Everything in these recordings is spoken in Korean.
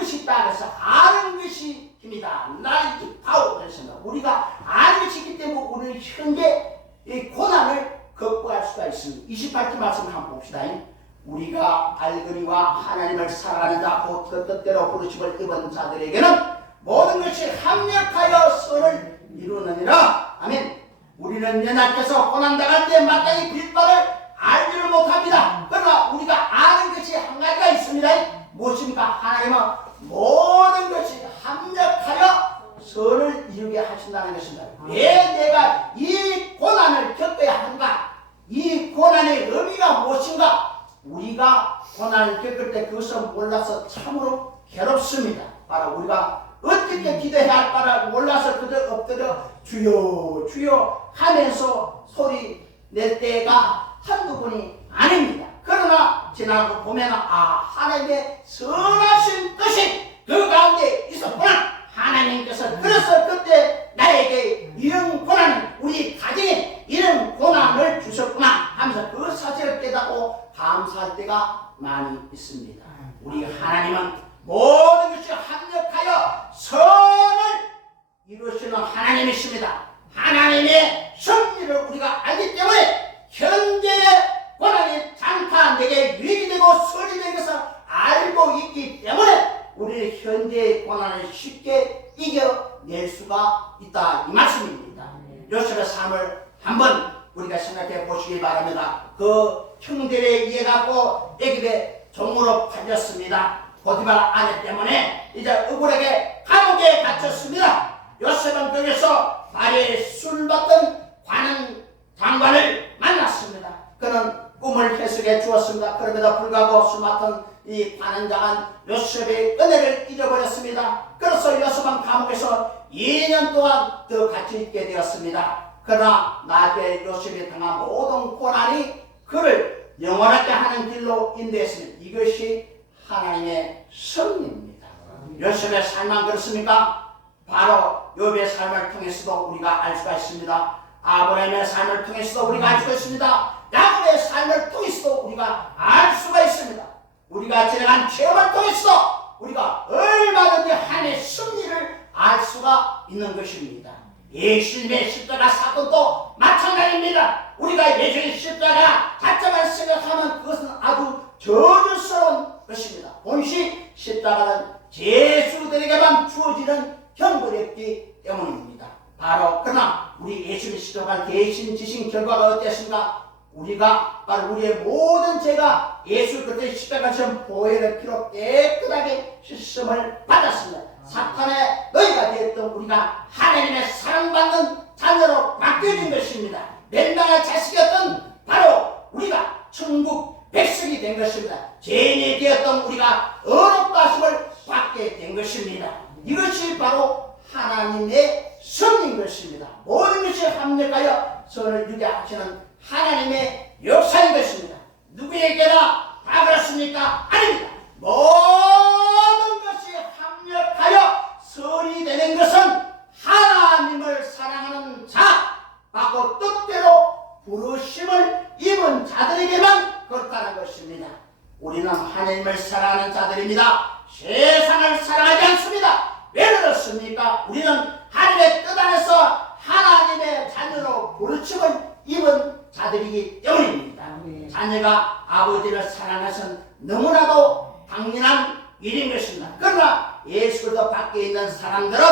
것이 있다. 그래서 아는 것이 힘이다. knowledge power. 그랬습니다. 우리가 아는 것이 있기 때문에 우리는 현재 이 고난을 극복할 수가 있습니다. 28절 말씀 한번 봅시다. 우리가 알거니와 하나님을 사랑하는 자, 곧 그 뜻대로 부르심을 입은 자들에게는 모든 것이 합력하여 선을 이루느니라. 아멘. 우리는 연약해서 고난당할 때 마땅히 빌바를 알지를 못합니다. 그러나 우리가 아는 것이 한 가지가 있습니다. 무엇입니까? 하나님은 모든 것이 합력하여 선을 이루게 하신다는 것입니다. 왜 내가 이 고난을 겪어야 하는가? 이 고난의 의미가 무엇인가? 우리가 고난을 겪을 때 그것을 몰라서 참으로 괴롭습니다. 바로 우리가 어떻게 기도해야 할까를 몰라서 그저 엎드려 주여 주여 하면서 소리 낼 때가 한두 번이 아닙니다. 그러나 지나고 보면 하나님의 선하신 뜻이 그 가운데 있었구나. 하나님께서 그래서 그때 나에게 이런 고난, 우리 가정에 이런 고난을 주셨구나 하면서 그 사실을 깨닫고 감사할 때가 많이 있습니다. 우리 하나님은 모든 것이 합력하여 선을 이루시는 하나님이십니다. 하나님의 섭리를 우리가 알기 때문에 현재의 고난이 잠깐 내게 유익이 되고 선이 되는 것을 알고 있기 때문에 우리는 현재의 고난을 쉽게 이겨낼 수가 있다, 이 말씀입니다. 요셉의 삶을 한번 우리가 생각해 보시기 바랍니다. 그 형들에 의해 갖고 애굽의 종으로 팔렸습니다. 보디발 아내 때문에 이제 억울하게 감옥에 갇혔습니다. 요셉은 거기서 말에 술 받던 관원 장관을 만났습니다. 그는 꿈을 해석해 주었습니다. 그럼에도 불구하고 술 맡은 이 관원장은 요셉의 은혜를 잊어버렸습니다. 그래서 요셉은 감옥에서 2년 동안 더 갇혀 있게 되었습니다. 그러나 나중에 요셉이 당한 모든 고난이 그를 영원하게 하는 길로 인도했습니다. 이것이 하나님의 섭리입니다. 요셉의 삶만 그렇습니까? 바로 욥의 삶을 통해서도 우리가 알 수가 있습니다. 아브라함의 삶을 통해서도 우리가 알 수가 있습니다. 야곱의 삶을 통해서도 우리가 알 수가 있습니다. 우리가 지나간 체험을 통해서 우리가 얼마든지 하나님의 섭리를 알 수가 있는 것입니다. 예수님의 십자가 사건도 마찬가지입니다. 우리가 예수님의 십자가 자체만 생각하면 그것은 아주 저주스러운 것입니다. 본시 십자가는 죄수들에게만 주어지는 형벌이었기 때문입니다. 바로 그러나 우리 예수님의 십자가 대신 지신 결과가 어땠습니까? 우리가 바로 우리의 모든 죄가 예수 그리스도의 십자가처럼 보혈의 피로 깨끗하게 씻음을 받았습니다. 사탄의 너희가 되었던 우리가 하나님의 사랑받는 자녀로 바뀌어진 것입니다. 멸망의 자식이었던 바로 우리가 천국 백성이 된 것입니다. 죄인이 되었던 우리가 의롭다 하심을 받게 된 것입니다. 이것이 바로 하나님의 섭리인 것입니다. 모든 것이 합력하여 선을 이루게 하시는 하나님의 역사인 것입니다. 누구에게나 다 그렇습니까? 아닙니다. 모든 것이 합력하여 선이 되는 것은 하나님을 사랑하는 자, 바로 뜻대로 부르심을 입은 자들에게만 그렇다는 것입니다. 우리는 하나님을 사랑하는 자들입니다. 세상을 사랑하지 않습니다. 왜 그렇습니까? 우리는 하나님의 뜻 안에서 하나님의 자녀로 부르심을 입은 자들이기 때문입니다. 자녀가 아버지를 사랑하는 것은 너무나도 당연한 일인 것입니다. 그러나 예수 그리스도 밖에 있는 사람들은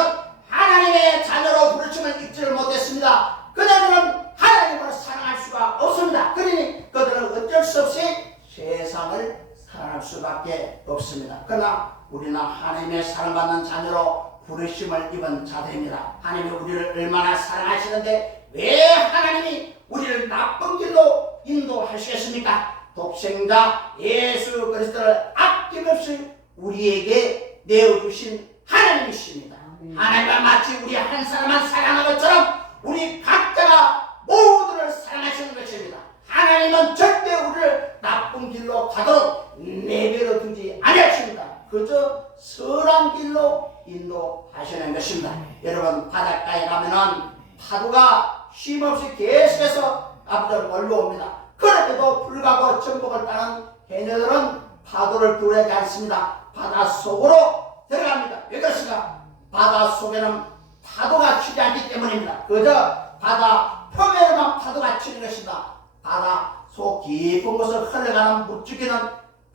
하나님의 자녀로 부르심을 입지를 못했습니다. 그들은 하나님을 사랑할 수가 없습니다. 그러니 그들은 어쩔 수 없이 세상을 사랑할 수밖에 없습니다. 그러나 우리는 하나님의 사랑받는 자녀로 부르심을 입은 자들입니다. 하나님이 우리를 얼마나 사랑하시는데 왜 하나님이 우리를 나쁜 길로 인도하시겠습니까? 독생자 예수 그리스도를 아낌없이 우리에게 내어주신 하나님이십니다. 하나님은 마치 우리 한 사람만 사랑하는 것처럼 우리 각자가 모두를 사랑하시는 것입니다. 하나님은 절대 우리를 나쁜 길로 가도록 내버려 두지 않으십니다. 그저 선한 길로 인도하시는 것입니다. 여러분 바닷가에 가면은 파도가 쉼없이 계속해서 앞으로 몰려옵니다. 그런데도 불구하고 전복을 따는 해녀들은 파도를 두려워하지 않습니다. 바닷속으로 들어갑니다. 왜 그렇습니까? 바다 속에는 파도가 치지 않기 때문입니다. 그저 바다 표면에만 파도가 치는 것이다. 바다 속 깊은 곳을 흘러가는 물줄기는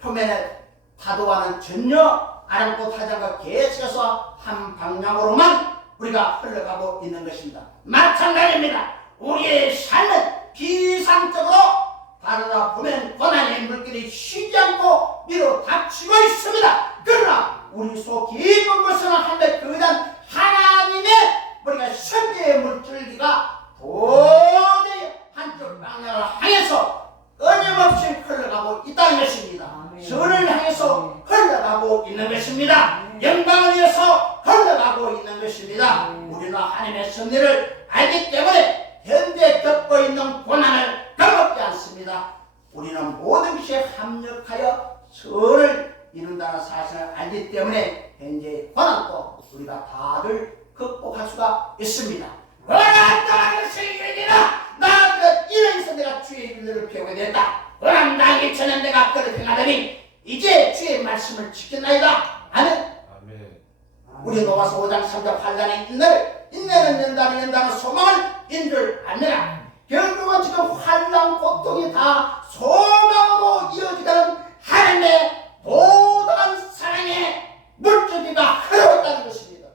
표면에 파도와는 전혀 아랑곳하지 않고 계속해서 한 방향으로만 우리가 흘러가고 있는 것입니다. 마찬가지입니다. 우리의 삶은 비상적으로 바다다 보면 고난의 물길이 쉬지 않고 밀어 닥치고 있습니다. 그러나 우리 속 깊은 곳에는 한데 그단 하나님의 우리가 생명의 물줄기가 도저히 한쪽 방향을 향해서 끊임없이 흘러가고 있다는 것입니다. 선을 향해서 흘러가고 있는 것입니다. 영광을 위해서 흘러가고 있는 것입니다. 우리는 하나님의 섭리를 알기 때문에 현재 겪고 있는 고난을 겁먹지 않습니다. 우리는 모든 것에 합력하여 선을 이룬다는 사실을 알기 때문에 현재 고난도 우리가 다들 극복할 수가 있습니다. 고난당한 것이 이르니라 나가 이래서 내가 주의 윤례를 배우게 됐다. 고난당하기 전에 내가 그를 행하더니 이제 주의 말씀을 지켰나이다. 아멘. 우리 로마서 5장 3절 환난이 있는 인내는 연단이 연단은 소망을 인줄 아느라. 결국은 지금 환난 고통이 다 소망으로 이어지는 하나님의 도덕한 사랑의 물줄기가 흐르고 것입니다.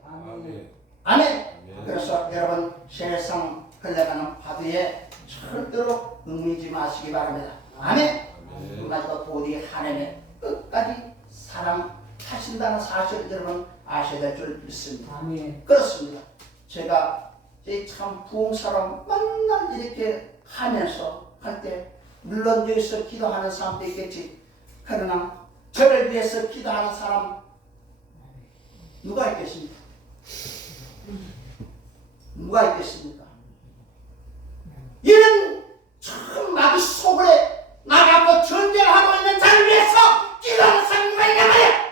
아멘. 그래서 여러분 세상 흘러가는 파도에 절대로 얽매이지 마시기 바랍니다. 아멘. 두 가지가 도저히 하나님의 끝까지 사랑하신다는 사실을 여러분 아셔야 될 줄 믿습니다. 아멘. 그렇습니다. 제가 참 부흥사람 맨날 이렇게 하면서 할 때 물론 여기서 기도하는 사람도 있겠지. 그러나 저를 위해서 기도하는 사람 누가 있겠습니까? 누가 있겠습니까? 이런 참 마귀 속을에 나가고 전쟁하고 있는 자를 위해서 기도하는 사람 누가 있냐 말이야.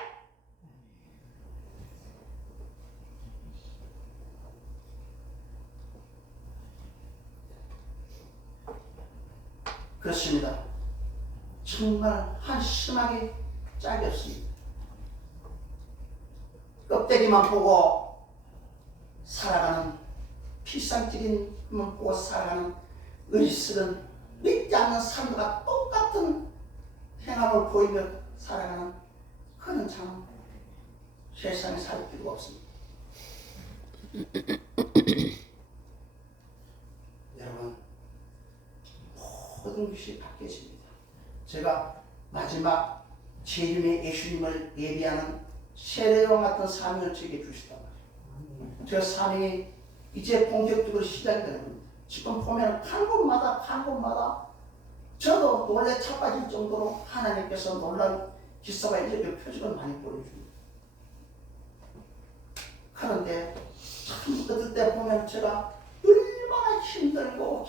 그렇습니다. 정말 한심하게 짝이 없습니다. 껍데기만 보고 살아가는 피상적인만 보고 살아가는 의리스런 믿지 않는 사람들과 똑같은 행함을 보이며 살아가는 그런 참 세상에 살 필요가 없습니다. 여러분 모든 것이 바뀌어집니다. 제가 마지막 재림의 예수님을 예비하는 세례요한 같은 사명을 제게 주시단 말이에요. 저 사명이 이제 본격적으로 시작이 되는 겁니다. 지금 보면 한 곳마다 저도 놀래 자빠질 정도로 하나님께서 놀란 기사가 이제 몇 표적을 많이 보여줍니다. 그런데 참 어떨 때 보면 제가 얼마나 힘들고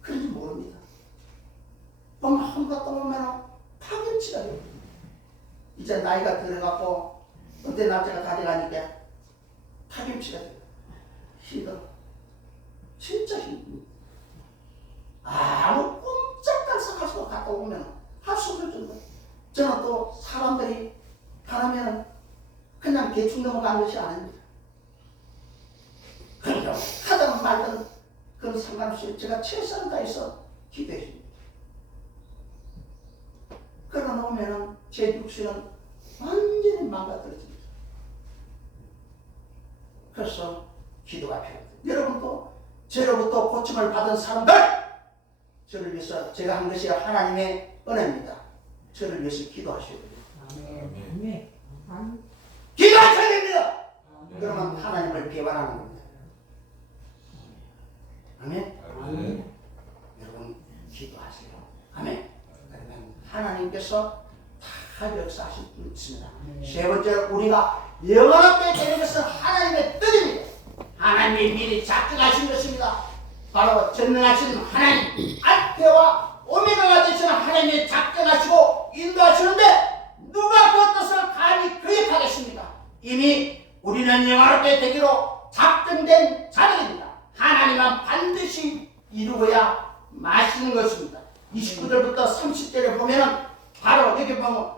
그런지 모릅니다. 한번 갔다 오면 파김치가 돼요. 이제 나이가 들어가고 어때 남자가 다녀가니까 파김치가 돼요. 힘들어. 진짜 힘듭니다. 아무 꼼짝달싹 할 수가 갔다 오면 할 수 없을 정도. 저는 또 사람들이 가라면 그냥 대충 넘어가는 것이 아닙니다. 그냥 하든 말든 그건 상관없이 제가 최선을 다해서 기도해 줍니다. 그러고 나오면 제 육신은 완전히 망가뜨려집니다. 그래서 기도가 필요합니다. 여러분도 저로부터 고침을 받은 사람들, 저를 위해서 제가 한 것이 하나님의 은혜입니다. 저를 위해서 기도하셔야 됩니다. 아멘. 기도하셔야 됩니다. 그러면 하나님을 배반하는 겁니다. 아멘. 여러분 기도하세요. 아멘. 그러면 하나님께서 다 역사하실 수 있습니다. 세 번째로 우리가 영원하게 되는 것은 하나님의 뜻입니다. 하나님이 미리 작정하신 것입니다. 바로 전능하신 하나님, 알파와 오메가가 되시는 하나님이 작정하시고 인도하시는데 누가 그 뜻을 감히 거역하겠습니까? 이미 우리는 영원하게 되기로 작정된 자들입니다. 하나님은 반드시 이루어야 마시는 것입니다. 29절부터 30절에 보면은 바로 여기 보면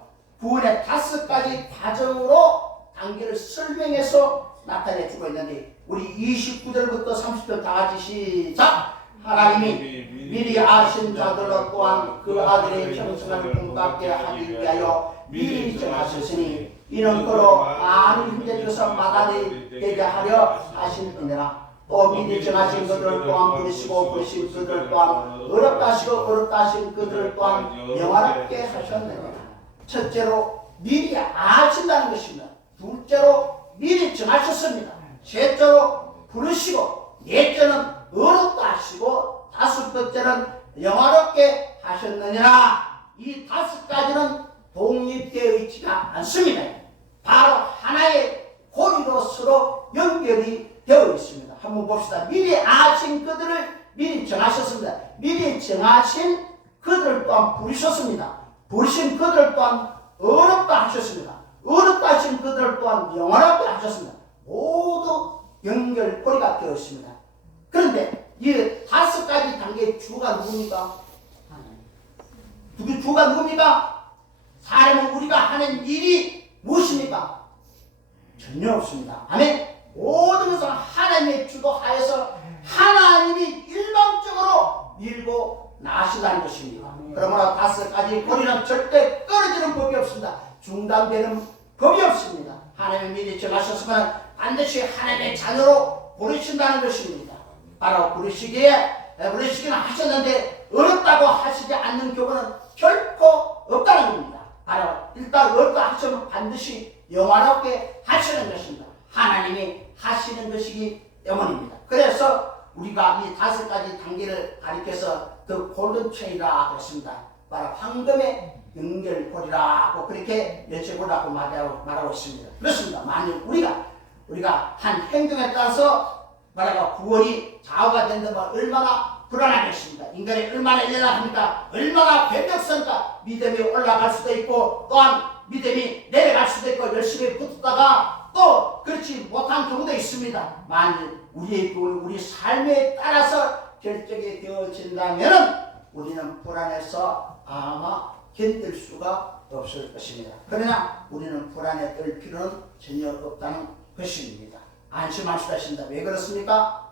구원의 5가지 과정으로 단계를 설명해서 나타내 주고 있는데 우리 29절부터 30절 다 같이 시작. 하나님이 미리 아신 자들로 또한 그 아들의 형성을 본받게 하기 위하여 미리 정하셨으니 이는 그로 많은 힘대 주서 마다리 되게 하려 하심이니라. 또 미리 정하신 그들을 또한 부르시고 부르신 그들 또한 어렵다 하시고 어렵다 하신 그들 또한 영화롭게 하셨느니라. 첫째로 미리 아신다는 것입니다. 둘째로 미리 정하셨습니다. 셋째로 부르시고 넷째는 어렵다 하시고 다섯 번째는 영화롭게 하셨느니라. 이 5가지는 독립되어 있지가 않습니다. 바로 하나의 고리로 서로 연결이 되어 있습니다. 한번 봅시다. 미리 아신 그들을 미리 정하셨습니다. 미리 정하신 그들을 또한 부르셨습니다. 부르신 그들을 또한 어렵다 하셨습니다. 어렵다 하신 그들을 또한 영원하게 하셨습니다. 모두 연결고리가 되어 있습니다. 그런데 이 5가지 단계의 주가 누굽니까? 주가 누굽니까? 사람은 우리가 하는 일이 무엇입니까? 전혀 없습니다. 아멘. 모든 것은 하나님의 주도하에서 하나님이 일방적으로 밀고 나시다는 것입니다. 그러므로 5가지 고리는 절대 끊어지는 법이 없습니다. 중단되는 법이 없습니다. 하나님이 미리 정하셨으면 반드시 하나님의 자녀로 부르신다는 것입니다. 바로 부르시기는 하셨는데 어렵다고 하시지 않는 경우는 결코 없다는 겁니다. 바로 일단 어렵다 하시면 반드시 영원하게 하시는 것입니다. 하나님이 하시는 것이기 때문입니다. 그래서 우리가 이 5가지 단계를 가리켜서 더 골든 체인이라 했습니다. 바로 황금의 연결고리라고 그렇게 여쭤보라고 말하고 있습니다. 그렇습니다. 만일 우리가 한 행동에 따라서 말하고 구원이 좌우가 된다면 얼마나 불안하겠습니다. 인간이 얼마나 연약합니까? 얼마나 변덕선가. 믿음이 올라갈 수도 있고 또한 믿음이 내려갈 수도 있고 열심히 붙었다가 또 그렇지 못한 경우도 있습니다. 만일 우리의 구원이 우리 삶에 따라서 결정이 되어진다면 우리는 불안해서 아마 견딜 수가 없을 것입니다. 그러나 우리는 불안에 떨 필요는 전혀 없다는 것입니다. 안심할 수가 있습니다. 왜 그렇습니까?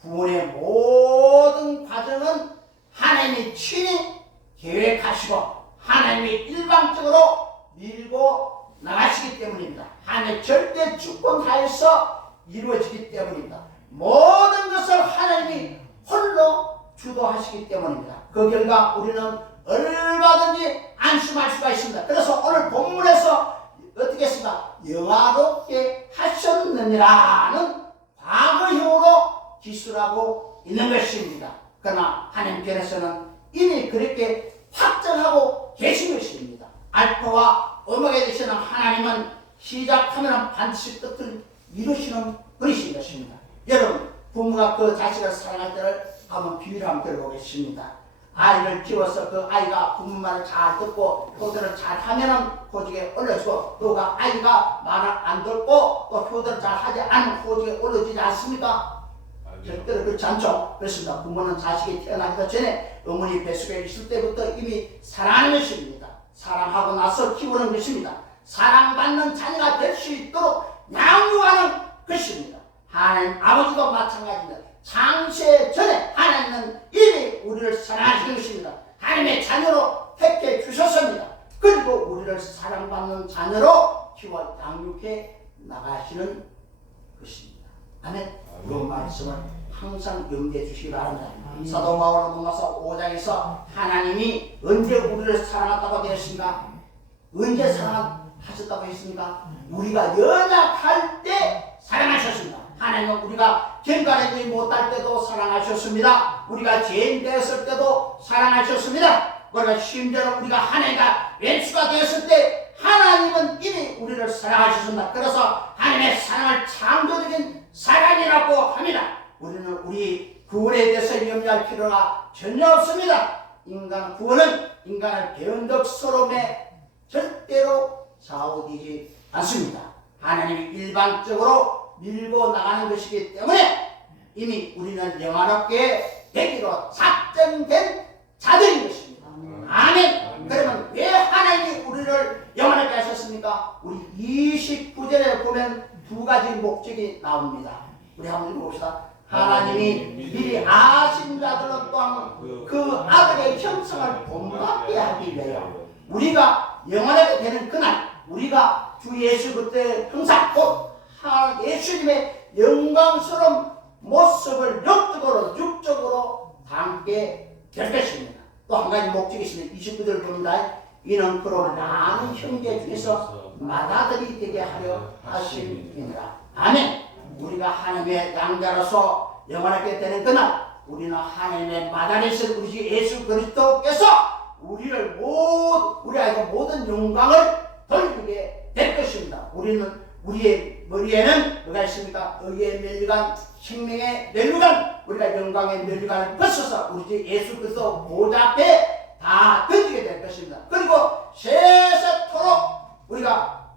구원의 모든 과정은 하나님이 친히 계획하시고 하나님이 일방적으로 밀고 나가시기 때문입니다. 하나님의 절대 주권 하에서 이루어지기 때문입니다. 모든 것을 하나님이 홀로 주도하시기 때문입니다. 그 결과 우리는 얼마든지 안심할 수가 있습니다. 그래서 오늘 본문에서 어떻게 했습니까? 영화롭게 하셨느니라는 과거형으로 기술하고 있는 것입니다. 그러나 하나님께서는 이미 그렇게 확정하고 계신 것입니다. 알파와 오메가 되시는 하나님은 시작하면 반드시 끝을 이루시는 분이신 것입니다. 여러분, 부모가 그 자식을 사랑할 때를 한번 비유를 한번 들어보겠습니다. 아이를 키워서 그 아이가 부모 말을 잘 듣고 효도를 잘 하면은 호적에 올려주고 또 그 아이가 말을 안 듣고 또 효도를 잘 하지 않으면 호적에 올려주지 않습니까? 절대로 그렇지 않죠. 그렇습니다. 부모는 자식이 태어나기도 전에 어머니 뱃속에 있을 때부터 이미 사랑하는 것입니다. 사랑하고 나서 키우는 것입니다. 사랑받는 자녀가 될 수 있도록 양육하는 것입니다. 하나님 아버지도 마찬가지입니다. 창세 전에 하나님은 이미 우리를 사랑하시는 것입니다. 하나님의 자녀로 택해 주셨습니다. 그리고 우리를 사랑받는 자녀로 키워 양육해 나가시는 것입니다. 아멘. 그 말씀을 항상 염두해 주시기 바랍니다. 사도 바울은 로마서 5장에서 하나님이 언제 우리를 사랑했다고 되었습니까? 언제 사랑하셨다고 했습니까? 우리가 연약할 때 사랑하셨습니다. 하나님은 우리가 견과되지 못할 때도 사랑하셨습니다. 우리가 죄인 되었을 때도 사랑하셨습니다. 우리가 심지어 우리가 하나님과 왼수가 되었을 때 하나님은 이미 우리를 사랑하셨습니다. 그래서 하나님의 사랑을 창조적인 사랑이라고 합니다. 우리는 우리 구원에 대해서 염려할 필요가 전혀 없습니다. 인간 구원은 인간의 변덕스러움에 절대로 좌우되지 않습니다. 하나님이 일반적으로 밀고 나가는 것이기 때문에 이미 우리는 영원하게 되기로 작정된 자들인 것입니다. 아멘. 그러면 왜 하나님이 우리를 영원하게 있습니까? 우리 29절에 보면 두 가지 목적이 나옵니다. 우리 한번 읽어봅시다. 하나님이 미리 아신 자들은 또한 그 아들의 형상을 본받게 하기 위하여 우리가 영원하게 되는 그날 우리가 주 예수 그리스도의 형상 곧 예수님의 영광스러운 모습을 영적으로 육적으로 담게 될 것입니다. 또 한 가지 목적이 있습니다. 29절 봅니다. 이는 그로 많은 형제 중에서 맏아들이 되게 하려 하심이니라. 아멘. 우리가 하나님의 양자로서 영원하게 되는 그날 우리는 하나님의 맏아들이신 우리 주 예수 그리스도께서 우리를 우리에게 모든 영광을 돌리게 될 것입니다. 우리의 머리에는 뭐가 있습니까? 의의 면류관, 생명의 면류관, 우리가 영광의 면류관을 벗어서 우리 주 예수 그리스도 보좌 앞에 다 던지게 될 것입니다. 그리고 세세토록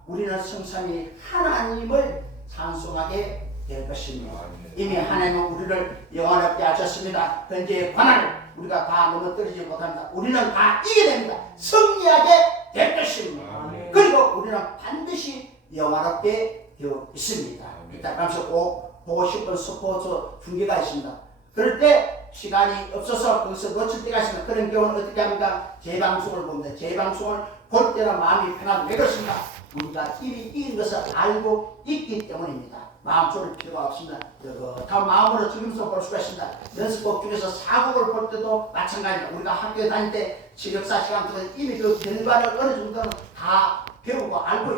우리는 성삼위 하나님을 찬송하게 될 것입니다. 이미 하나님은 우리를 영원하게 하셨습니다. 현재의 관한을 우리가 다 넘어뜨리지 못합니다. 우리는 다 이기게 됩니다. 승리하게 될 것입니다. 그리고 우리는 반드시 영원하게 되어 있습니다. 이따 가면서 꼭 보고 싶은 스포츠 중계가 있습니다. 그럴 때 시간이 없어서 거기서 놓칠 때가 있습니다. 그런 경우는 어떻게 합니까? 재방송을 봅니다. 재방송을 볼 때는 마음이 편하고 왜 그렇습니까? 우리가 이미 이긴 것을 알고 있기 때문입니다. 마음 졸일 필요가 없습니다. 다음 마음으로 즐기면서 볼 수가 있습니다. 연습곡 중에서 사곡을 볼 때도 마찬가지입니다. 우리가 학교에 다닐 때 지력사 시간 동안 이미 그 결과를 어느 정도는 다 배우고 알고 있습니다.